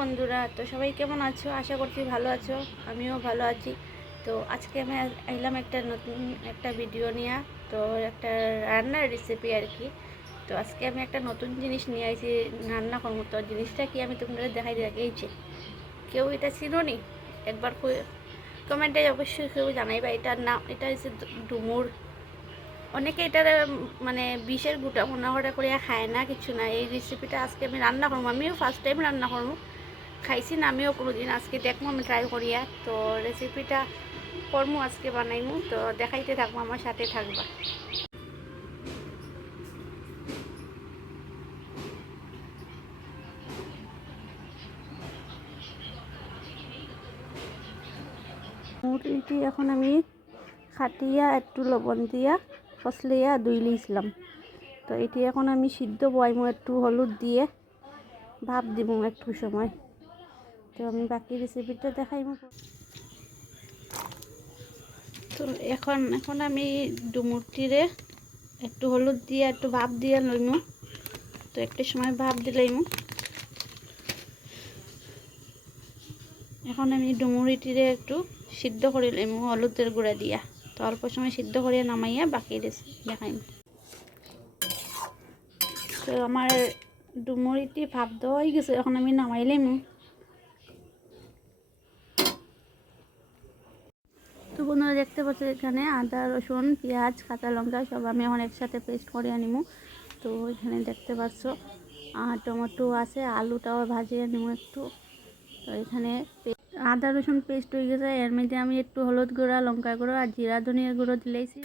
বন্ধুরা, তো সবাই কেমন আছো? আশা করছি ভালো আছো, আমিও ভালো আছি। তো আজকে আমি এলাম একটা নতুন একটা ভিডিও নিয়ে, তো একটা রান্নার রেসিপি আর কি। তো আজকে আমি একটা নতুন জিনিস নিয়ে আইছি, রান্না করব। তো জিনিসটা কি আমি তোমাদের দেখাই দেখিয়েছি কেউ এটা চিনো একবার কমেন্টে অবশ্যই কেউ জানাইবা এটার নাম, এটা হচ্ছে ডুমুর। অনেকে এটার মানে বিষের গুটা মনে করে খায় না, কিছু না। এই রেসিপিটা আজকে আমি রান্না করব, আমিও ফার্স্ট টাইম রান্না করব। খাইছি না, আমিও কোনোদিন আজকে দেখব, আমি ট্রাই করিয়া তো রেসিপিটা করব আজকে বানাইমু। তো দেখাইতে থাকব, আমার সাথে থাকবা। মুরগিটি এখন আমি খাটিয়া, একটু লবণ দিয়া, ফসলিয়া দুই লিছিলাম তো এটি এখন আমি সিদ্ধ বয়মু, একটু হলুদ দিয়ে ভাপ দিব একটু সময়। তো আমি বাকি রেসিপিটা দেখাইমু। তো এখন এখন আমি ডুমুরটিরে একটু হলুদ দিয়ে, একটু ভাপ দিয়ে লইমু। তো একটু সময় ভাপ দিলাইমু। এখন আমি ডুমুরিটিরে একটু সিদ্ধ করে লইমু হলুদের গুঁড়া দিয়া। তো অল্প সময় সিদ্ধ করিয়া নামাইয়া বাকি রেসিপি দেখাইম। তো আমার ডুমুরিটি ভাব দেওয়া হয়ে গেছে, এখন আমি নামাইলাম তো বন্ধুরা দেখতে পাচ্ছ এখানে আদা, রসুন, পেঁয়াজ, কাঁচা লঙ্কা সব আমি এখন একসাথে পেস্ট করে আনিমু। তো এখানে দেখতে পাচ্ছ আর টমেটো আছে, আলুটাও ভাজিয়ে নিমু একটু। তো এখানে আদা, রসুন পেস্ট হয়ে গেছে। এর মধ্যে আমি একটু হলুদ গুঁড়া, লঙ্কা গুঁড়ো আর জিরা, ধনিয়া গুঁড়ো দিলেছি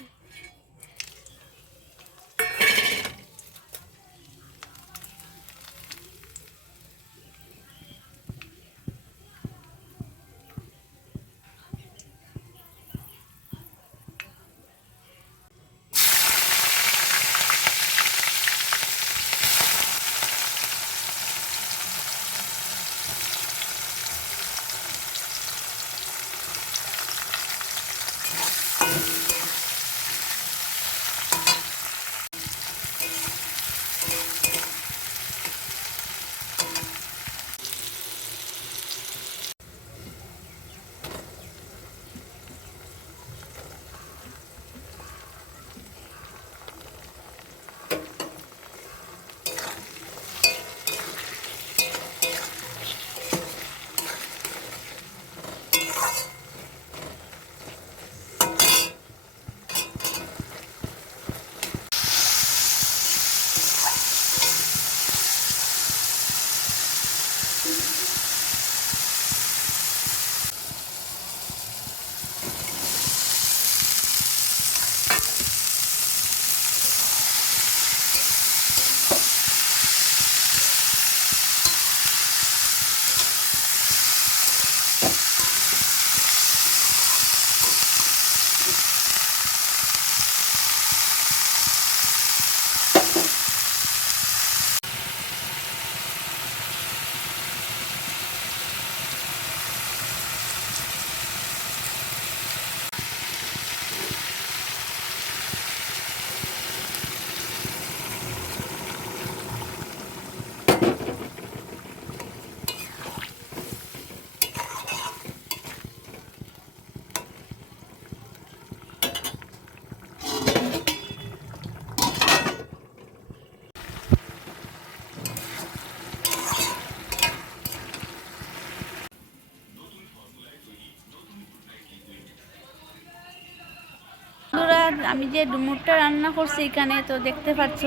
আমি যে ডুমুরটা রান্না করছি এখানে তো দেখতে পাচ্ছ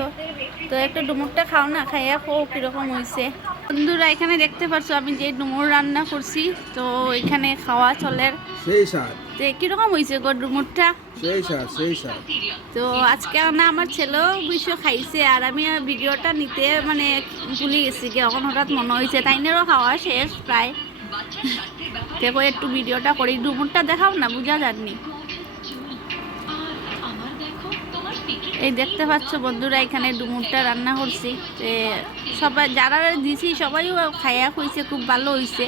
তো একটু ডুমুরটা খাও না খাইয়া খো কীরকম হয়েছে বন্ধুরা এখানে দেখতে পাচ্ছ আমি যে ডুমুর রান্না করছি তো এখানে খাওয়া চলে। সেই স্বাদ। তো কীরকম হয়েছে গো ডুমুরটা? সেই স্বাদ সেই স্বাদ। তো আজকে না আমার ছেলেও বিশ্ব খাইছে আর আমি ভিডিওটা নিতে মানে ভুলে গেছি কি এখন হঠাৎ মনে হয়েছে তাইনেরও খাওয়া শেষ প্রায়। দেখো একটু ভিডিওটা করি। ডুমুরটা দেখাও না বুঝা যাননি এই দেখতে পাচ্ছ বন্ধুরা, এখানে ডুমুরটা রান্না করছি। সবাই, যারা দিছি সবাই খাইয়া খুঁজছে, খুব ভালো হয়েছে